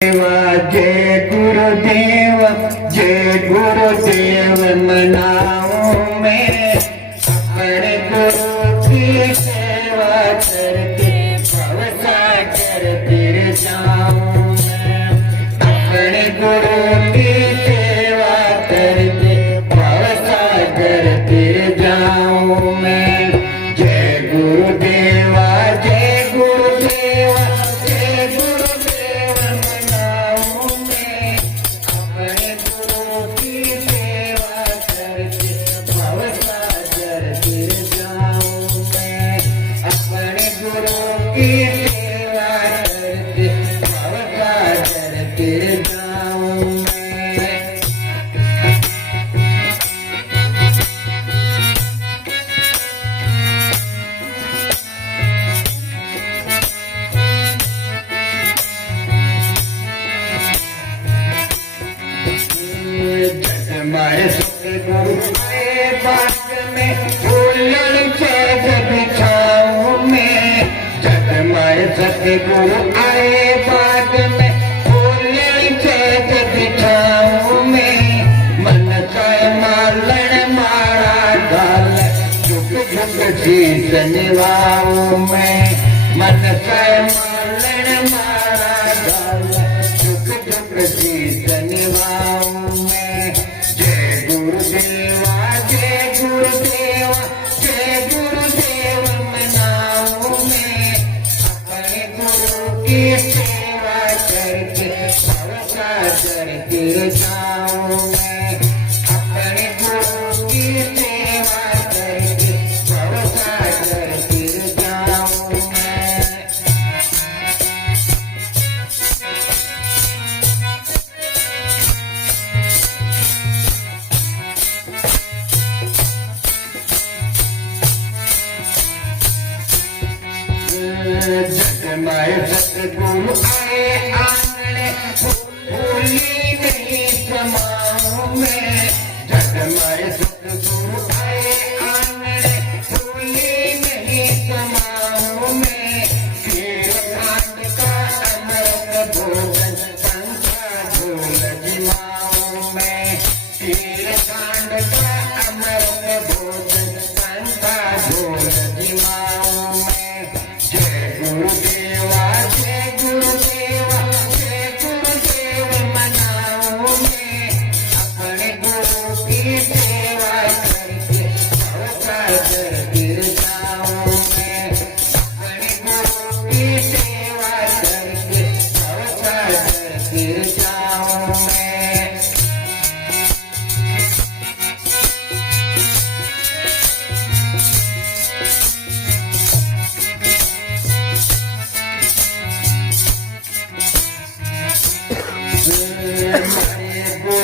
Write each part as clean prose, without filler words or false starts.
जय गुरुदेव मनाऊं मैं अपने गुरु की सेवा करके भवसागर फिर जाऊं मैं अपने गुरु की सेवा करके भवसागर फिर जाऊं मैं जय गुरुदेवा जय गुरुदेवा जय गुरुदेव मनाऊं मैं अपने गुरु की सेवा करके भवसागर फिर जाऊं मैं अपने गुरु की सेवा करके भवसागर फिर जाऊं मैं जगमाए सतगुरु आए बाग में फूलन चैत बिछाऊं मैं जगमाए सतगुरु आए बाग में फूलन चैत बिछाऊं मैं मन का मालन मारा डाल झुक झुक शीश निभाऊं मैं मन का मालन मारा डाल झुक झुक शीश निभाऊं मैं जय गुरुदेवा जय गुरुदेवा जय गुरुदेव मनाऊं मैं अपने गुरु की सेवा करके भवसागर फिर जाऊं मैं अपने गुरु की सेवा करके भवसागर फिर जाऊं मैं जगमाए सतगुरु आए आंगने भूली नहीं समाऊं मैं जगमाए सतगुरु आए आंगने भूली नहीं समाऊं मैं खीर खांड का अमृत भोजन पंखा झोल जिमाऊं मैं खीर खांड का अमृत भोजन पंखा झोल जिमाऊं मैं जय गुरुदेवा जय गुरुदेवा जय गुरुदेव मनाऊं मैं अपने गुरु की सेवा करके भवसागर फिर जाऊं मैं अपने गुरु की सेवा करके भवसागर फिर जाऊं मैं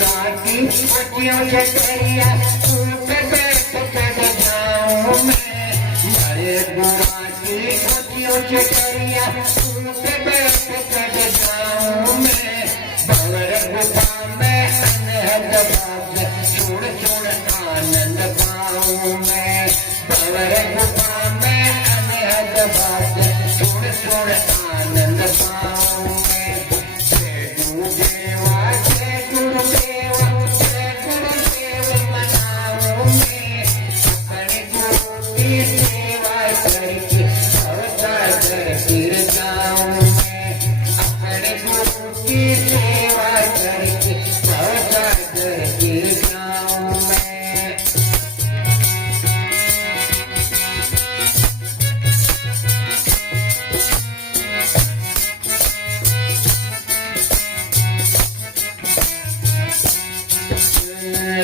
पटियों से करिया टूट बैठ कर जाऊं मैं मारे बुरा की पटियों से करिया टूट बैठ कर जाऊं मैं भंवर गुफा में अनहद बात छोड़ छोड़ आनंद पाऊं मैं भंवर गुफा में अनहद बात छोड़ छोड़ आनंद पाऊं मैं जय गुरुदेवा जय गुरुदेवा सेवा करके भवसागर फिर जाऊं मैं अपने गुरु की सेवा करके भवसागर फिर जाऊं मैं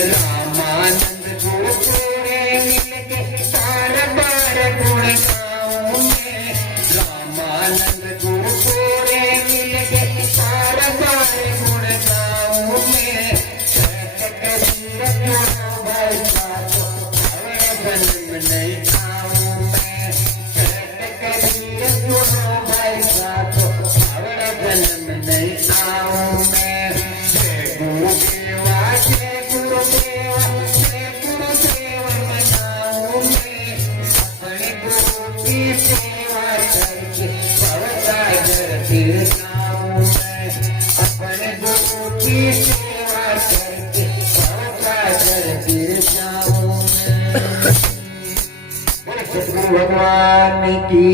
रामानंद गुरु तेरे मिलके बार बार गुण गाऊं मैं रामानंद गुरु तेरे मिलके बार बार तेरी सेवा करके भवसागर फिर जाऊं मैं। बोलो सतगुरु भगवान की